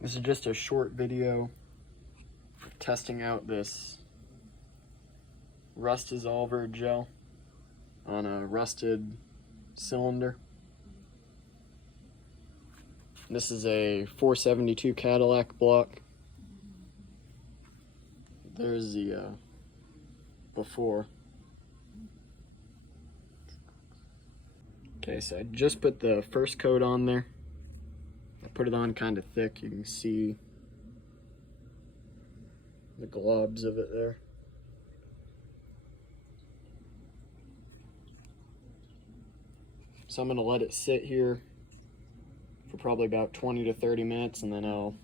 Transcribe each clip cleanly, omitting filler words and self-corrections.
This is just a short video testing out this rust dissolver gel on a rusted cylinder. This is a 472 Cadillac block. There's the before. Okay, so I just put the first coat on there. I put it on kind of thick. You can see the globs of it there. So I'm going to let it sit here for probably about 20 to 30 minutes and then I'll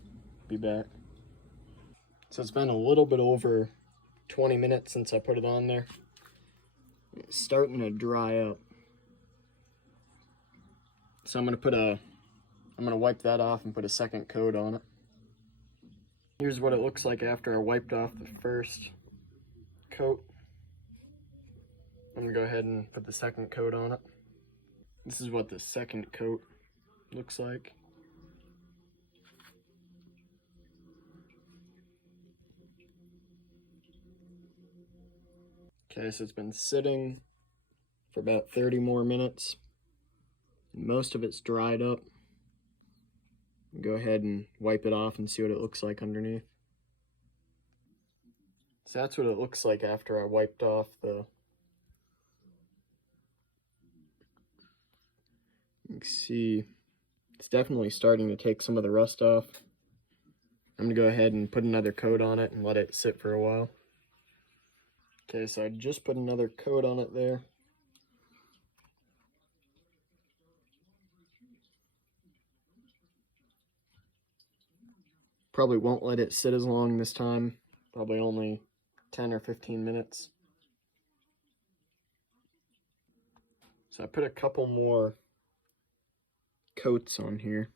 be back. So it's been a little bit over 20 minutes since I put it on there. It's starting to dry up. So I'm going to wipe that off and put a second coat on it. Here's what it looks like after I wiped off the first coat. I'm going to go ahead and put the second coat on it. This is what the second coat looks like. Okay, so it's been sitting for about 30 more minutes. Most of it's dried up. Go ahead and wipe it off and see what it looks like underneath. So that's what it looks like after I wiped off the... You can see it's definitely starting to take some of the rust off. I'm gonna go ahead and put another coat on it and let it sit for a while. Okay, so I just put another coat on it there. Probably won't let it sit as long this time. Probably only 10 or 15 minutes. So I put a couple more coats on here.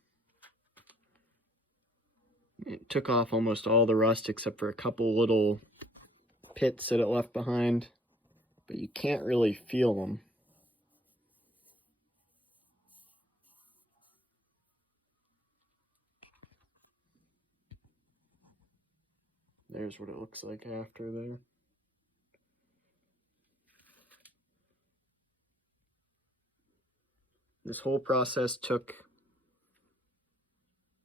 It took off almost all the rust except for a couple little pits that it left behind, but you can't really feel them. There's what it looks like after there. This whole process took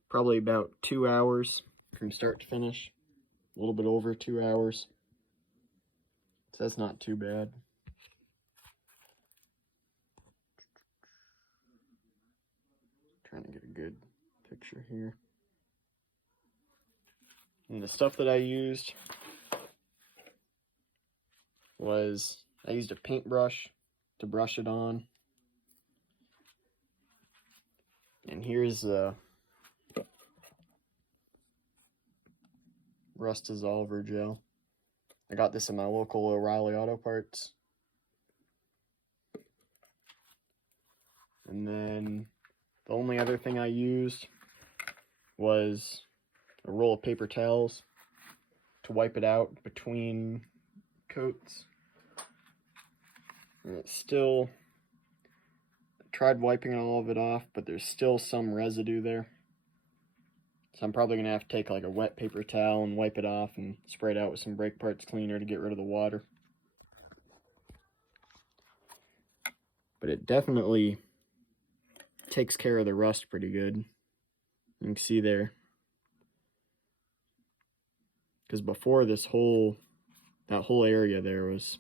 probably about 2 hours from start to finish. A little bit over 2 hours. So that's not too bad. Trying to get a good picture here. And the stuff that I used was, I used a paintbrush to brush it on. And here's the rust dissolver gel. I got this in my local O'Reilly Auto Parts. And then the only other thing I used was a roll of paper towels to wipe it out between coats. And it's still, I tried wiping all of it off, but there's still some residue there. So I'm probably going to have to take like a wet paper towel and wipe it off and spray it out with some brake parts cleaner to get rid of the water. But it definitely takes care of the rust pretty good. You can see there. Because before that whole area there was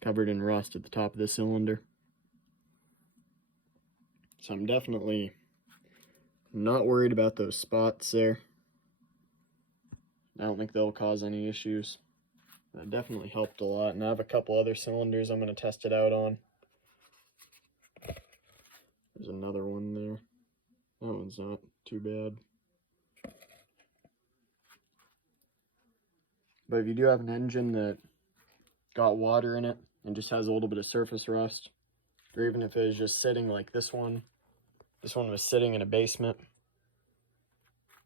covered in rust at the top of the cylinder. So I'm definitely not worried about those spots there. I don't think they'll cause any issues. That definitely helped a lot. And I have a couple other cylinders I'm going to test it out on. There's another one there. That one's not too bad. But if you do have an engine that got water in it and just has a little bit of surface rust, or even if it was just sitting like this one was sitting in a basement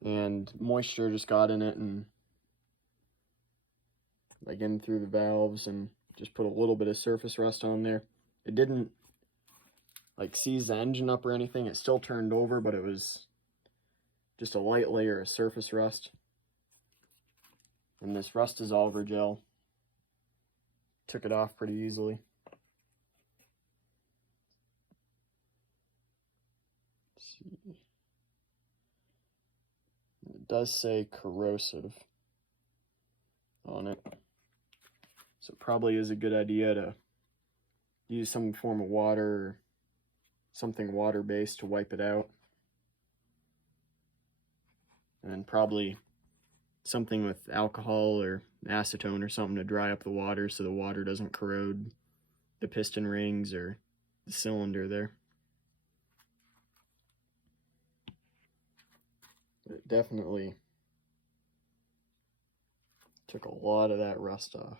and moisture just got in it and like in through the valves and just put a little bit of surface rust on there. It didn't like seize the engine up or anything. It still turned over, but it was just a light layer of surface rust. And this rust dissolver gel took it off pretty easily. Let's see. It does say corrosive on it, so it probably is a good idea to use some form of water or something water-based to wipe it out, and then probably something with alcohol or acetone or something to dry up the water so the water doesn't corrode the piston rings or the cylinder there. It definitely took a lot of that rust off.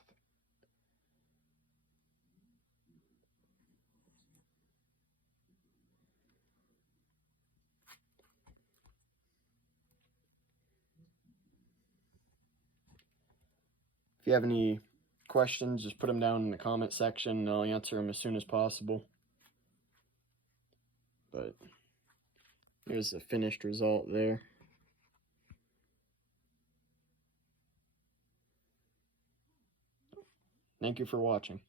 If you have any questions, just put them down in the comment section and I'll answer them as soon as possible. But here's the finished result there. Thank you for watching.